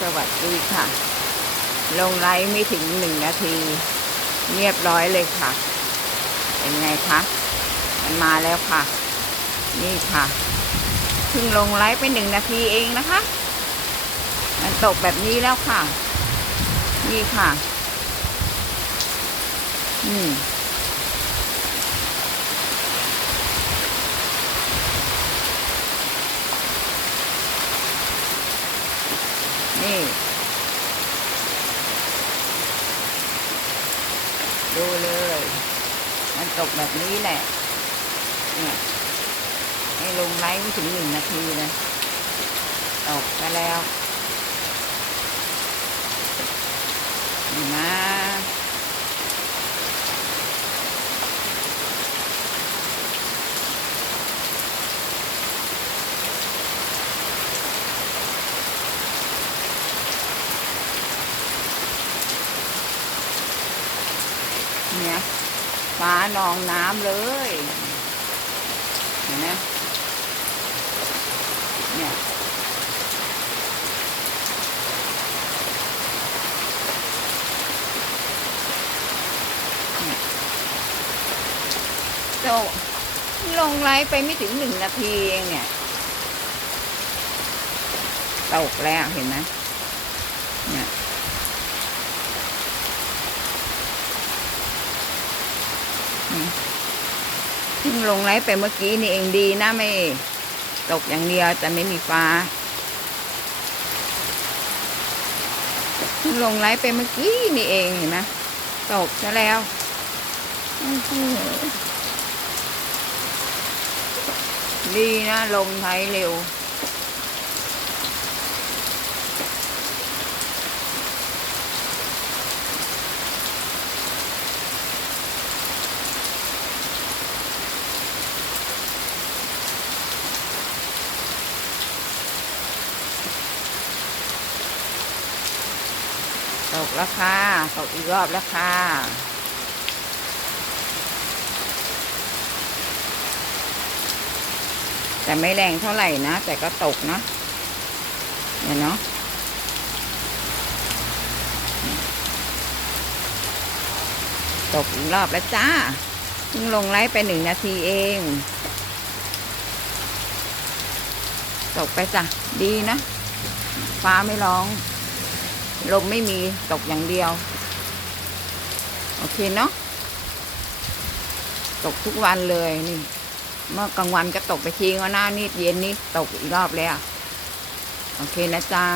สวัสดีค่ะ ลงไลฟ์ไม่ถึงหนึ่งนาที เรียบร้อยเลยค่ะ เป็นไงคะมันมาแล้วค่ะ นี่ค่ะเพิ่งลงไลฟ์ไปหนึ่งนาทีเองนะคะ มันตกแบบนี้แล้วค่ะ นี่ค่ะ อืม นี่ ดูเลย มันตกแบบนี้แหละ เนี่ยให้ลงไลฟ์ถึงหนึ่งนาทีเลยตกไปแล้วนี่นะ เนี่ยฟ้านองน้ำเลย เห็นไหมเนี่ยเนี่ยโตลงไลฟ์ไปไม่ถึงหนึ่งนาทีเองเนี่ย ตกแล้วเห็นไหมเนี่ย เพิ่งลงไลฟ์ไปเมื่อกี้นี่เองดีนะไม่ตกอย่างเดียวแต่ไม่มีฟ้าเพิ่งลงไลฟ์ไปเมื่อกี้นี่เองเห็นไหมตกซะแล้วดีนะลงไทยเร็ว ตกแล้วค่ะ ตกอีกรอบแล้วค่ะแต่ไม่แรงเท่าไหร่นะ แต่ก็ตกนะเนี่ยเนาะตกอีกรอบแล้วจ้าเพิ่งลงไลฟ์ไปหนึ่งนาทีเอง ตกไปจ้ะ ดีนะ ฟ้าไม่ร้อง ลมไม่มีตกอย่างเดียว โอเคเนาะตกทุกวันเลยนี่ เมื่อกลางวันก็ตกไปทีก็หน้านี่เย็นนี่ตกอีกรอบแล้ว โอเคนะจ๊ะ